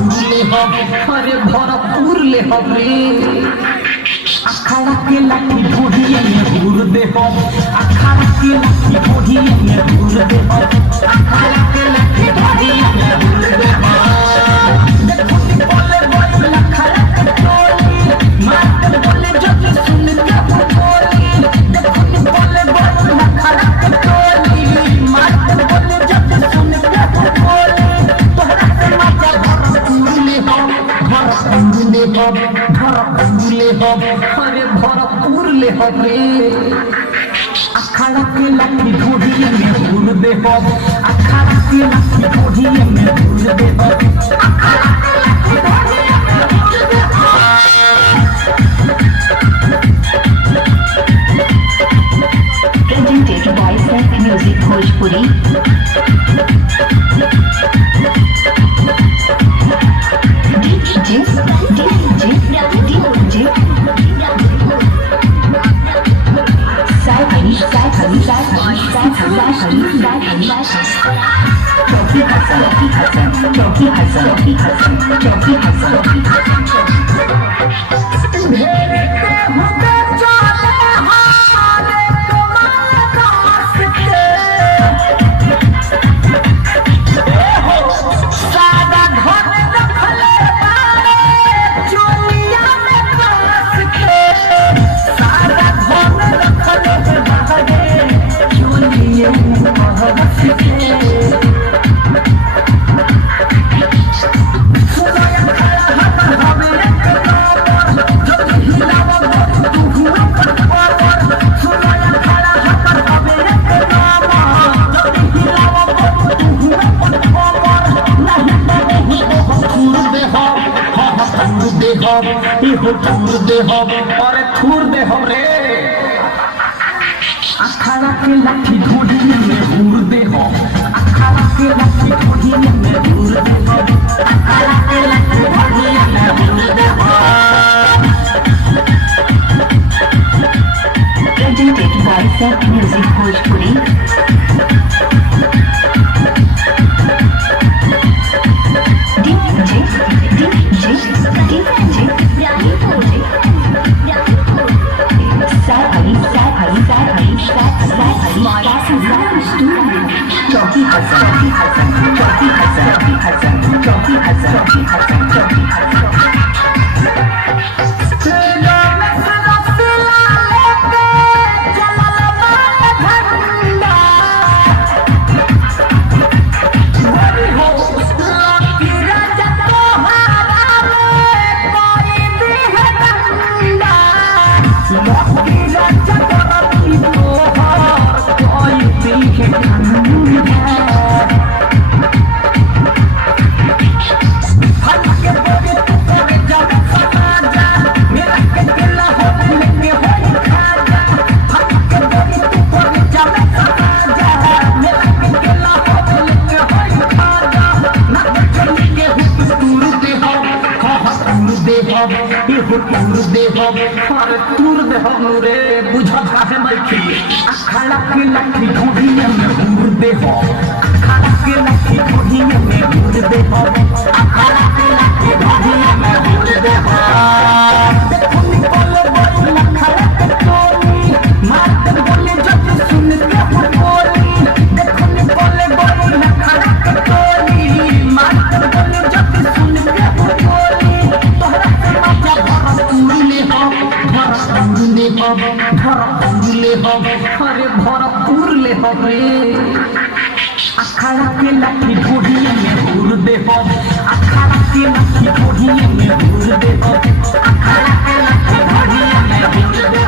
अरे भरपूर ले हबरे अखाड़ा के लाठी ढोढ़िया में घूर दे हम अखाड़ा के लाठी ढोढ़िया में घूर दे हम अखाड़ा के लाठी ढोढ़िया में घूर दे हम देखो बोले बोले अखाड़ा के टोली मार बोले जब सुन के बोली देखो बोले बोले अखाड़ा के टोली मार बोले जब सुन के बोली तोहरा से मजा भरपूर ले हम अरे भरपूर ले हबरे अखाड़ा के लाठी ढोढ़िया में घूर दे हम अखाड़ा के लाठी ढोढ़िया में घूर दे हम अखाड़ा के लाठी ढोढ़िया में घूर दे हम presented by Set Music Bhojpuri. अरे थूर दे हम रे अखाड़ा के लाठी ढोढ़िया में घूर दे हम अखाड़ा के लाठी ढोढ़िया में घूर दे हम अखाड़ा के लाठी ढोढ़िया में घूर दे हम Presented by Set Music Bhojpuri. तूर दे हम रे बुझा काहे बैठी अखाड़ा के लाठी ढोढ़िया में घूर दे हम अखाड़ा के लाठी ढोढ़िया में घूर दे हम अखाड़ा के लाठी ढोढ़िया में घूर दे हम देखो बोले बोले अखाड़ा के टोली मार बोले जब सुन के बोली देखो बोले बोले अखाड़ा के टोली मार बोले जब सुन के बोली तोहरा से मजा भरपूर ले हम अरे भरपूर ले हबरे अखाड़ा के लाठी ढोढ़िया में घूर दे हम अखाड़ा के लाठी ढोढ़िया में घूर दे हम अखाड़ा के लाठी ढोढ़िया में घूर दे